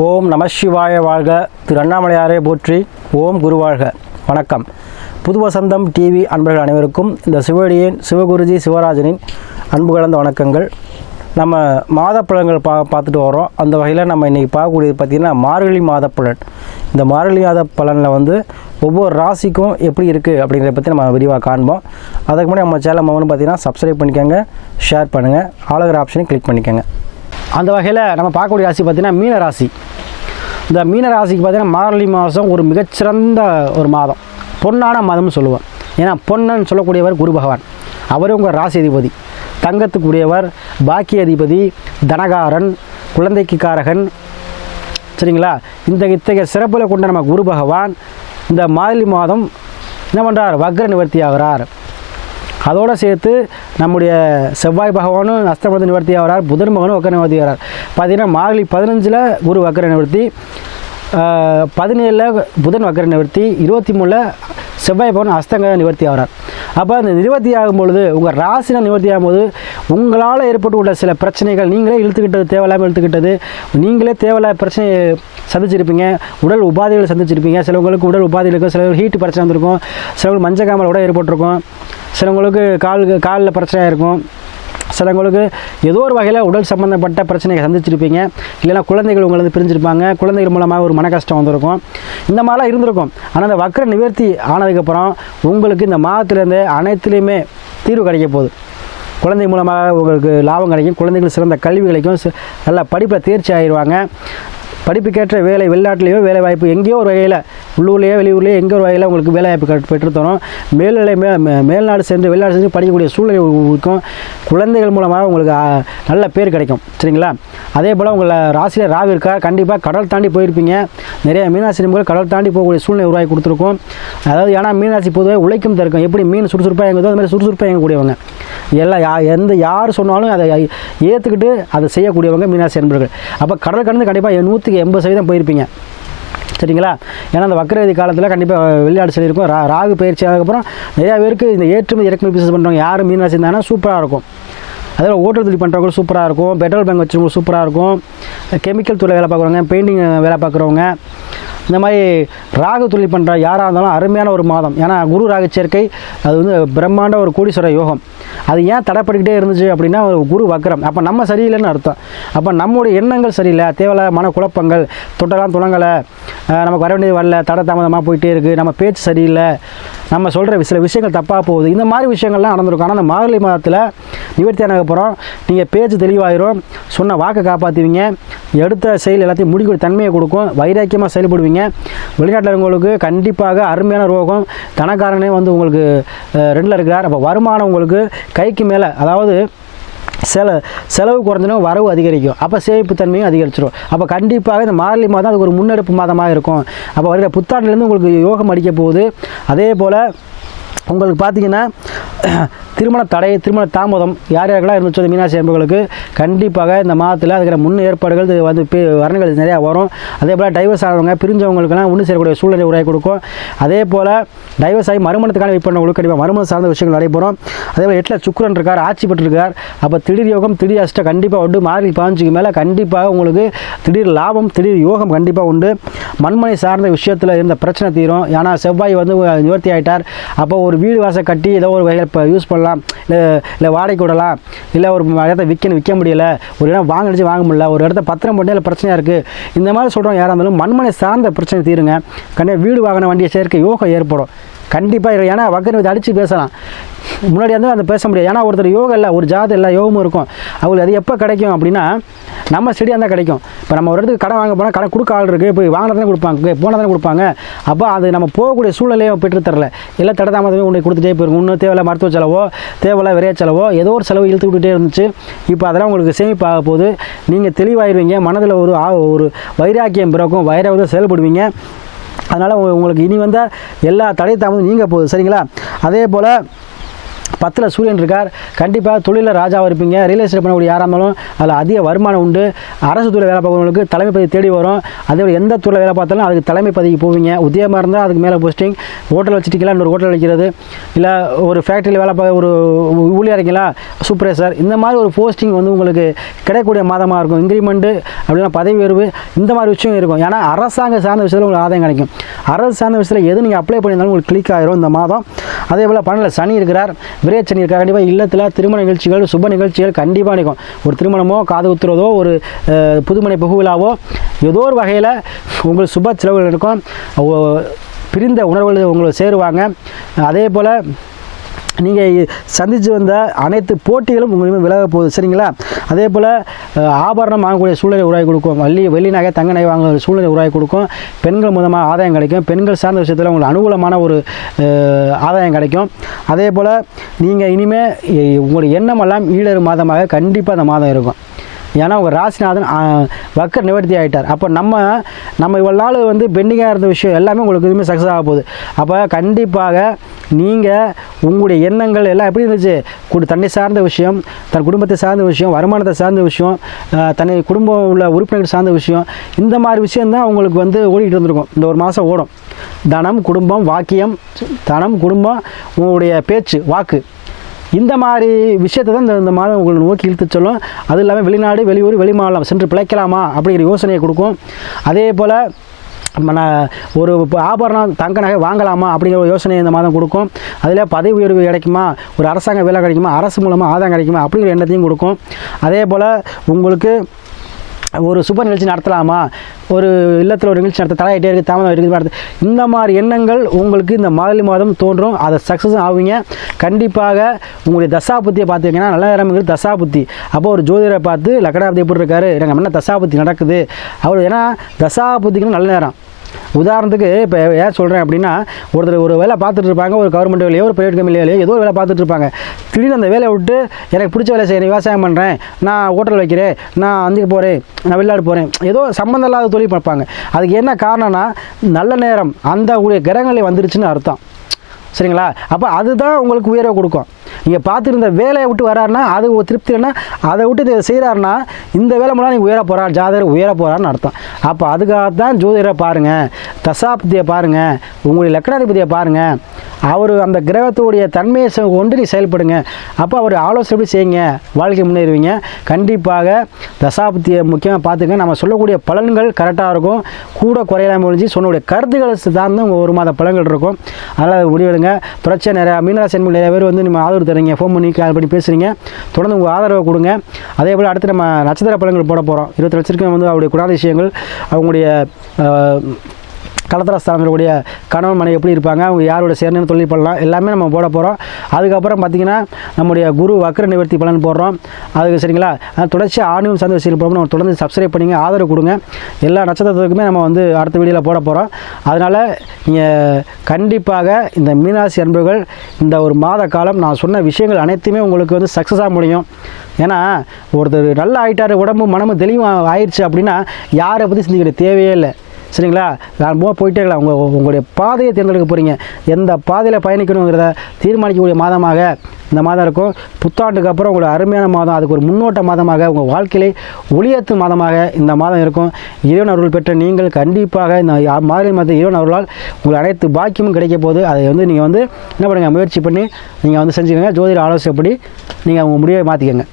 ஓம் நம சிவாய வாழ்க. திரு அண்ணாமலையாரே போற்றி. ஓம் குரு வாழ்க. வணக்கம். புது வசந்தம் டிவி அன்பர்கள் அனைவருக்கும் இந்த சிவடியின் சிவகுருஜி சிவராஜனின் அன்பு கலந்த வணக்கங்கள். நம்ம மாதப்பழங்கள் பா பார்த்துட்டு வரோம் அந்த வகையில் நம்ம இன்றைக்கி பார்க்கக்கூடியது பார்த்திங்கன்னா மார்கழி மாதப்பழன் இந்த மார்கழி மாத பலனில் வந்து ஒவ்வொரு ராசிக்கும் எப்படி இருக்குது அப்படிங்கிறத பற்றி நம்ம விரிவாக காண்போம். அதுக்கு முன்னாடி நம்ம சேனல் வந்து பார்த்திங்கன்னா சப்ஸ்கிரைப் பண்ணிக்கோங்க ஷேர் பண்ணுங்கள் ஆலோகர் ஆப்ஷனை கிளிக் பண்ணிக்கோங்க. அந்த வகையில் நம்ம பார்க்கக்கூடிய ராசி பார்த்திங்கன்னா மீன ராசி. இந்த மீன ராசிக்கு பார்த்திங்கன்னா மார்கழி மாதம் ஒரு மிகச்சிறந்த ஒரு மாதம். பொன்னான மாதம்னு சொல்லுவோம். ஏன்னா பொன்னன் சொல்லக்கூடியவர் குரு பகவான். அவரும் உங்கள் ராசி அதிபதி. தங்கத்துக்குரியவர் பாக்கிய அதிபதி தனகாரன் குழந்தைக்கு காரகன். சரிங்களா? இந்த இத்தகைய சிறப்பில் கொண்ட நம்ம குரு பகவான் இந்த மார்கழி மாதம் என்ன பண்ணுறார் வக்ர நிவர்த்தி ஆகிறார். அதோடு சேர்த்து நம்முடைய செவ்வாய் பகவானும் அஸ்தமத நிவர்த்தி ஆகிறார் புதன் பகவானும் வக்கர நிவர்த்தி ஆகிறார் பார்த்தீங்கன்னா மார்கழி பதினஞ்சில் குரு வக்கர நிவர்த்தி பதினேழில் புதன் வக்கர நிவர்த்தி இருபத்தி மூணில் செவ்வாய் பகவான் அஸ்தங்க நிவர்த்தி ஆகிறார் அப்போ அந்த நிவர்த்தி ஆகும் பொழுது உங்கள் ராசினா நிவர்த்தி ஆகும்போது உங்களால் ஏற்பட்டு உள்ள சில பிரச்சனைகள் நீங்களே இழுத்துக்கிட்டது தேவையில்லாமல் இழுத்துக்கிட்டது நீங்களே தேவையில்லாத பிரச்சனையை சந்திச்சிருப்பீங்க உடல் உபாதைகளை சந்திச்சிருப்பீங்க. சிலவங்களுக்கு உடல் உபாதைகள் இருக்கும் சிலவங்களுக்கு ஹீட் பிரச்சனை வந்திருக்கும் சிலவங்களுக்கு மஞ்சள் காமல் உடல் ஏற்பட்டிருக்கும். சிலவங்களுக்கு கால் காலில் பிரச்சனையாக இருக்கும். சிலவங்களுக்கு ஏதோ ஒரு வகையில் உடல் சம்மந்தப்பட்ட பிரச்சனைகளை சந்திச்சிருப்பீங்க. இல்லைன்னா குழந்தைகள் உங்களை வந்து பிரிஞ்சிருப்பாங்க. குழந்தைகள் மூலமாக ஒரு மன கஷ்டம் வந்திருக்கும். இந்த மாதிரிலாம் இருந்திருக்கும். ஆனால் அந்த வக்கர நிவர்த்தி ஆனதுக்கப்புறம் உங்களுக்கு இந்த மாதத்துலேருந்து அனைத்துலேயுமே தீர்வு கிடைக்க போகுது. குழந்தை மூலமாக உங்களுக்கு லாபம் கிடைக்கும். குழந்தைகள் சிறந்த கல்வி கிடைக்கும் நல்ல படிப்பில் தேர்ச்சி ஆயிடுவாங்க படிப்புக்கேற்ற வேலை வெளிநாட்டிலேயோ வேலை வாய்ப்பு எங்கேயோ ஒரு வகையில் உள்ளூர்லேயோ வெளியூர்லேயோ எங்கே ஒரு வகையில் உங்களுக்கு வேலை வாய்ப்பு பெற்றுத்தரும். மேல்நிலை மே மே- மேல்நாடு சென்று வெளிநாடு சென்று படிக்கக்கூடிய சூழ்நிலை இருக்கும் குழந்தைகள் மூலமாக உங்களுக்கு நல்ல பேர் கிடைக்கும். சரிங்களா? அதே போல் உங்களை ராசியில் ராகு இருக்கா கண்டிப்பாக கடல் தாண்டி போயிருப்பீங்க. நிறைய மீனாசி நண்பர்கள் கடல் தாண்டி போகக்கூடிய சூழ்நிலை உருவாக்கி கொடுத்துருக்கோம். அதாவது ஏன்னா மீனாசி பொதுவாக உழைக்கும் தருக்கும். எப்படி மீன் சுறுசுறுப்பாக எங்குதோ அது மாதிரி சுறுசுறுப்பாக இயங்கக்கூடியவங்க. எல்லாம் யா எந்த யார் சொன்னாலும் அதை ஏற்றுக்கிட்டு அதை செய்யக்கூடியவங்க மீனாசி என்பர்கள் அப்போ கடல் கடந்து கண்டிப்பாக நூற்றுக்கு எண்பது சதவீதம் போயிருப்பீங்க. சரிங்களா? ஏன்னா அந்த வக்கரவதி காலத்தில் கண்டிப்பாக வெளிநாடு சொல்லியிருக்கும் ரா ராகு பயிற்சி ஆனதுக்கப்புறம் நிறையா பேருக்கு இந்த ஏற்றுமதி இறக்குமதி பிசினஸ் பண்ணுறவங்க யார் மீனாசி இருந்தாங்கன்னா சூப்பராக இருக்கும். அதில் ஓட்டல் தொழில் பண்ணுறவங்க சூப்பராக இருக்கும். பெட்ரோல் பங்க் வச்சுருவங்க சூப்பராக இருக்கும். கெமிக்கல் துறை வேலை பார்க்குறவங்க பெயிண்டிங் வேலை பார்க்குறவங்க. இந்த மாதிரி ராகு துளி பண்ணுற யாராக இருந்தாலும் அருமையான ஒரு மாதம். ஏன்னா குரு ராக சேர்க்கை அது வந்து பிரம்மாண்ட ஒரு கோடீஸ்வர யோகம். அது ஏன் தடைப்பட்டுக்கிட்டே இருந்துச்சு அப்படின்னா ஒரு குரு வக்கரம் அப்போ நம்ம சரியில்லைன்னு அர்த்தம். அப்போ நம்முடைய எண்ணங்கள் சரியில்லை. தேவையில்ல மன குழப்பங்கள் தொட்டலாம் துணங்கலை நமக்கு வர வேண்டியது வரல. தடை தாமதமாக போயிட்டே இருக்குது நம்ம பேச்சு சரியில்லை. நம்ம சொல்கிற சில விஷயங்கள் தப்பாக போகுது. இந்த மாதிரி விஷயங்கள்லாம் நடந்திருக்கும். ஆனால் அந்த மார்கழி மாதத்தில் நிவர்த்தியானதுக்கப்புறம் நீங்கள் பேச்சு தெளிவாயிரும். சொன்ன வாக்கை காப்பாற்றுவீங்க எடுத்த செயல் எல்லாத்தையும் முடிக்கிற தன்மையை கொடுக்கும். வைராக்கியமாக செயல்படுவீங்க. வெளிநாட்டில் உங்களுக்கு கண்டிப்பாக அருமையான ரோகம். தனக்காரனே வந்து உங்களுக்கு ரெண்டில் இருக்கிறார். அப்போ வருமானம் உங்களுக்கு கைக்கு மேலே அதாவது செல செலவு குறைஞ்சிடும் வரவு அதிகரிக்கும். அப்போ சேமிப்பு தன்மையும் அதிகரிச்சிடும் அப்போ கண்டிப்பாக இந்த மார்கழி மாதம் அதுக்கு ஒரு முன்னெடுப்பு மாதமாக இருக்கும். அப்போ வருகிற புத்தாண்டுலேருந்து உங்களுக்கு யோகம் அடிக்க போகுது. அதே போல் உங்களுக்கு பார்த்தீங்கன்னா திருமண தடை திருமண தாமதம் யார் யாருக்கெல்லாம் இருந்துச்சு அந்த மீனாட்சி என்பவர்களுக்கு கண்டிப்பாக இந்த மாதத்தில் அதுக்கிற முன் ஏற்பாடுகள் இது வந்து பே- வரன்கள் நிறையா வரும். அதே போல் டைவர்ஸ் ஆனவங்க பிரிஞ்சவங்களுக்கெல்லாம் ஒன்று சேரக்கூடிய சூழ்நிலை உரையை கொடுக்கும். அதே போல் டைவர்ஸ் ஆகி மறுமணத்துக்கான வெயிட் பண்ணவங்களுக்கு கண்டிப்பாக மறுமணம் சார்ந்த விஷயங்கள் நடைபெறும். அதே போல் எட்டில் சுக்கரன் இருக்கார் ஆட்சி பெற்றிருக்கார். அப்போ திடீர் யோகம் திடீர் அஷ்டம் கண்டிப்பாக உண்டு. மார்கழி பாஞ்சுக்கு மேலே கண்டிப்பாக உங்களுக்கு திடீர் லாபம் திடீர் யோகம் கண்டிப்பாக உண்டு. மண்மனை சார்ந்த விஷயத்தில் இருந்த பிரச்சனை தீரும். ஏன்னா செவ்வாய் வந்து நிவர்த்தி ஆகிட்டார் அப்போ ஒரு வீடு வாசல் கட்டி ஏதோ ஒரு வகையில் இப்போ யூஸ் பண்ணலாம். இல்லை இல்லை வாடகைக்கு விடலாம். இல்லை ஒரு இடத்த விற்கணும் விற்க முடியல. ஒரு இடம் வாங்க நினச்சி வாங்க முடியல. ஒரு இடத்த பத்திரம் பண்ணி அதில் பிரச்சனையாக இருக்குது இந்த மாதிரி சொல்கிறோம் யாராக இருந்தாலும் மண்மனை சார்ந்த பிரச்சனை தீருங்க. கண்டிப்பாக வீடு வாங்கின வண்டியை சேர்க்க யோகம் ஏற்படும். கண்டிப்பாக ஏன்னா வக்கரம் இதை அடித்து பேசலாம். முன்னாடி வந்து அதை பேச முடியாது. ஏன்னா ஒருத்தர் யோகம் இல்லை ஒரு ஜாதம் இல்லை யோகமும் இருக்கும். அவங்களுக்கு அது எப்போ கிடைக்கும் அப்படின்னா நம்ம ஸ்டடியாக இருந்தால் கிடைக்கும். இப்போ நம்ம ஒரு இடத்துக்கு கடன் வாங்க போனால் கடன் கொடுக்க ஆள் இருக்குது போய் வாங்கினதானே கொடுப்பாங்க. போனதானே கொடுப்பாங்க. அப்போ அது நம்ம போகக்கூடிய சூழ்நிலையை பெற்று தரல. எல்லாம் தடை தாமதமே உன்னை கொடுத்துட்டே போயிருக்கும். இன்னும் தேவையில்ல மருத்துவ செலவோ தேவையில்ல விரைய செலவோ ஏதோ ஒரு செலவு இழுத்து விட்டுட்டே இருந்துச்சு. இப்போ அதெல்லாம் உங்களுக்கு சேமிப்பு ஆக போகுது. நீங்கள் தெளிவாயிருவீங்க. மனதில் ஒரு ஒரு வைராக்கியம் பிறக்கும். வைராக செயல்படுவீங்க. அதனால் உங்களுக்கு இனி வந்த எல்லா தடை தாமதம் நீங்க போகுது. சரிங்களா? அதே போல் பத்தில் சூரியன் இருக்கார். கண்டிப்பாக தொழிலில் ராஜாவாக இருப்பீங்க. ரியல் எஸ்டேட் பண்ணக்கூடிய யாராக இருந்தாலும் அதில் அதிக வருமானம் உண்டு. அரசு துறை வேலை பார்க்குறவங்களுக்கு தலைமை பதவி தேடி வரும். அதே போல் எந்த துறையில் வேலை பார்த்தாலும் அதுக்கு தலைமை பதவிக்கு போவீங்க. உத்தியமாக இருந்தால் அதுக்கு மேலே போஸ்டிங் ஹோட்டல் வச்சுட்டிங்களா இன்னொரு ஹோட்டல் வைக்கிறது இல்லை ஒரு ஃபேக்ட்ரியில் வேலை பார்க்க ஒரு ஊழியர் இருக்கீங்களா? சார் இந்த மாதிரி ஒரு போஸ்டிங் வந்து உங்களுக்கு கிடைக்கக்கூடிய மாதமாக இருக்கும். இன்க்ரிமெண்ட்டு அப்படின்னா பதவி உயர்வு இந்த மாதிரி விஷயம் இருக்கும். ஏன்னா அரசாங்க சார்ந்த விஷயத்தில் உங்களுக்கு ஆதாயம் கிடைக்கும். அரசு சார்ந்த விஷயத்தில் எது நீங்கள் அப்ளை பண்ணியிருந்தாலும் உங்களுக்கு கிளிக் ஆகிரும் இந்த மாதம். அதே போல் பன்னெண்டில் சனி இருக்கிறார். விரைய கண்டிப்பாக இல்லத்தில் திருமண நிகழ்ச்சிகள் சுப நிகழ்ச்சிகள் கண்டிப்பாக நிற்கும். ஒரு திருமணமோ காது குத்துறதோ ஒரு புதுமனை புகுவிழாவோ ஏதோ ஒரு வகையில் உங்களுக்கு சுப செலவுகள் இருக்கும். பிரிந்த உணர்வுகள் உங்களை சேருவாங்க. அதே போல் நீங்கள் சந்தித்து வந்த அனைத்து போட்டிகளும் உங்களுக்கு விலக போகுது. சரிங்களா? அதே போல் ஆபரணம் வாங்கக்கூடிய சூழ்நிலை உருவாகி கொடுக்கும். வள்ளி வெள்ளி நகை தங்க நகை வாங்கக்கூடிய சூழ்நிலை உருவாகி கொடுக்கும். பெண்கள் மூலமாக ஆதாயம் கிடைக்கும். பெண்கள் சார்ந்த விஷயத்தில் உங்களுக்கு அனுகூலமான ஒரு ஆதாயம் கிடைக்கும். அதே போல் நீங்கள் இனிமேல் உங்களுடைய எண்ணமெல்லாம் ஈழறு மாதமாக கண்டிப்பாக அந்த மாதம் இருக்கும். ஏன்னா அவங்க ராசிநாதன் வக்கர் நிவர்த்தி ஆகிட்டார் அப்போ நம்ம நம்ம இவ்வளோ நாள் வந்து பெண்டிங்காக இருந்த விஷயம் எல்லாமே உங்களுக்கு எதுவுமே சக்ஸஸ் ஆக போகுது. அப்போ கண்டிப்பாக நீங்கள் உங்களுடைய எண்ணங்கள் எல்லாம் எப்படி இருந்துச்சு? குடு தன்னை சார்ந்த விஷயம் தன் குடும்பத்தை சார்ந்த விஷயம் வருமானத்தை சார்ந்த விஷயம் தன்னை குடும்பம் உள்ள உறுப்பினர்கள் சார்ந்த விஷயம் இந்த மாதிரி விஷயந்தான் உங்களுக்கு வந்து ஓடிட்டு இருந்திருக்கும். இந்த ஒரு மாதம் ஓடும். தனம் குடும்பம் வாக்கியம் தனம் குடும்பம் உங்களுடைய பேச்சு வாக்கு. இந்த மாதிரி விஷயத்தை தான் இந்த இந்த மாதம் உங்களை நோக்கி இழுத்து சொல்லும். அது இல்லாமல் வெளிநாடு வெளியூர் வெளிமாநிலம் சென்று பிழைக்கலாமா அப்படிங்கிற யோசனையை கொடுக்கும். அதே போல் நம்ம ஒரு இப்போ ஆபரணம் தங்க நகை வாங்கலாமா அப்படிங்கிற ஒரு யோசனை இந்த மாதம் கொடுக்கும். அதில் பதவி உயர்வு கிடைக்குமா? ஒரு அரசாங்க வேலை கிடைக்குமா? அரசு மூலமாக ஆதாயம் கிடைக்குமா? அப்படிங்கிற எண்ணத்தையும் கொடுக்கும். அதே போல் உங்களுக்கு ஒரு சுப நிகழ்ச்சி நடத்தலாமா? ஒரு இல்லத்தில் ஒரு நிகழ்ச்சி நடத்த தலையிட்டே இருக்குது தாமதம் இருக்குது நடத்த இந்த மாதிரி எண்ணங்கள் உங்களுக்கு இந்த மார்கழி மாதம் தோன்றும். அதை சக்ஸஸ் ஆவீங்க. கண்டிப்பாக உங்களுடைய தசாபுத்தியை பார்த்துக்கிங்கன்னா நல்ல நேரம்ங்கிறது தசாபுத்தி. அப்போ ஒரு ஜோதிடரை பார்த்து லக்கடாபதி எப்படி இருக்காரு? எனக்கு என்ன தசாபுத்தி நடக்குது. அவர் ஏன்னா தசாபுத்திக்கு நல்ல நேரம். உதாரணத்துக்கு இப்போ ஏன் சொல்கிறேன் அப்படின்னா ஒருத்தர் ஒரு வேலை பார்த்துட்டு இருப்பாங்க ஒரு கவர்மெண்ட் வேலையோ ஒரு ப்ரைவேட் கம்பெனிலையோ ஏதோ ஒரு வேலை பார்த்துட்டு இருப்பாங்க. திடீர்னு அந்த வேலையை விட்டு எனக்கு பிடிச்ச வேலை செய்கிறேன் விவசாயம் பண்ணுறேன் நான் ஹோட்டல் வைக்கிறேன் நான் அந்துக்கு போகிறேன் நான் வெளிநாடு போகிறேன் ஏதோ சம்மந்தம் இல்லாத தொழில் பார்ப்பாங்க. அதுக்கு என்ன காரணம்னா நல்ல நேரம் அந்த உடைய கிரகங்களை வந்துருச்சுன்னு அர்த்தம். சரிங்களா? அப்போ அதுதான் உங்களுக்கு உயர்வை கொடுக்கும். நீங்கள் பார்த்துருந்த வேலையை விட்டு வராருன்னா அது ஒரு திருப்தி இல்லைன்னா அதை விட்டு இதை செய்கிறாருன்னா இந்த வேலை மூலம் நீங்கள் உயர போகிறார் ஜாதகர் உயர போகிறான்னு அர்த்தம். அப்போ அதுக்காகத்தான் ஜோதிடரை பாருங்கள் தசாபதியை பாருங்கள் உங்களுடைய லக்கணாதிபதியை பாருங்கள் அவர் அந்த கிரகத்துடைய தன்மையை செ- கொண்டு நீ செயல்படுங்க. அப்போ அவர் ஆலோசனை எப்படி செய்யுங்க? வாழ்க்கை முன்னேறுவீங்க. கண்டிப்பாக தசாபத்தியை முக்கியமாக பார்த்துங்க. நம்ம சொல்லக்கூடிய பலன்கள் கரெக்டாக இருக்கும். கூட குறையலாமல் ஒழிஞ்சு சொன்னக்கூடிய கருத்துக்களை சார்ந்து உங்கள் ஒரு மாத பலன்கள் இருக்கும். அதனால் முடிவெடுங்க. பிரச்சனை நிறையா மீனராசி அன்பு நிறைய பேர் வந்து நம்ம ஆதரவு தரீங்க ஃபோன் பண்ணி கால் பண்ணி பேசுகிறீங்க தொடர்ந்து உங்கள் ஆதரவை கொடுங்க. அதே போல் அடுத்து நம்ம நட்சத்திர பலன்கள் போட போகிறோம் இருபத்தி லட்சத்துக்கு வந்து அவருடைய குணாதிசயங்கள் அவங்களுடைய அஹ், கலத்தரஸ்தானங்களுடைய கணவன் மனைவி எப்படி இருப்பாங்க அவங்க யாரோட சேர்ந்து தொழில் பண்ணலாம் எல்லாமே நம்ம போட போகிறோம் அதுக்கப்புறம் பார்த்திங்கன்னா நம்முடைய குரு வக்ர நிவர்த்தி பலன் போடுறோம். அதுக்கு சரிங்களா? தொடர்ச்சி ஆணியும் சார்ந்த விஷயம் போகிறோம் நம்ம தொடர்ந்து சப்ஸ்கிரைப் பண்ணிங்க ஆதரவு கொடுங்க. எல்லா நட்சத்திரத்துக்குமே நம்ம வந்து அடுத்த வீடியோவில் போட போகிறோம் அதனால் நீங்கள் கண்டிப்பாக இந்த மீனாசி அன்புகள் இந்த ஒரு மாத காலம் நான் சொன்ன விஷயங்கள் அனைத்துமே உங்களுக்கு வந்து சக்ஸஸாக முடியும். ஏன்னா ஒருத்தர் நல்லா ஆகிட்டார் உடம்பு மனமும் தெளிவாக ஆயிடுச்சு அப்படின்னா யாரை பற்றி சிந்திக்கிற தேவையே இல்லை. சரிங்களா? நான் போ போயிட்டே இருக்கலாம் உங்கள் உங்களுடைய பாதையை தேர்ந்தெடுக்க போகிறீங்க எந்த பாதையில் பயணிக்கணுங்கிறத தீர்மானிக்கக்கூடிய மாதமாக இந்த மாதம் இருக்கும். புத்தாண்டுக்கு அப்புறம் உங்களோட அருமையான மாதம். அதுக்கு ஒரு முன்னோட்ட மாதமாக உங்கள் வாழ்க்கையிலே ஒளியத்து மாதமாக இந்த மாதம் இருக்கும். இறைவன் அருள் பெற்ற நீங்கள் கண்டிப்பாக இந்த மாதிரி மாதம் இறைவன் அருளால் உங்களுக்கு அனைத்து பாக்கியமும் கிடைக்க போது அதை வந்து நீங்கள் வந்து என்ன பண்ணுங்கள் முயற்சி பண்ணி நீங்கள் வந்து செஞ்சுக்கோங்க. ஜோதிட ஆலோசனைப்படி நீங்கள் உங்கள் முடிவை மாற்றிக்கோங்க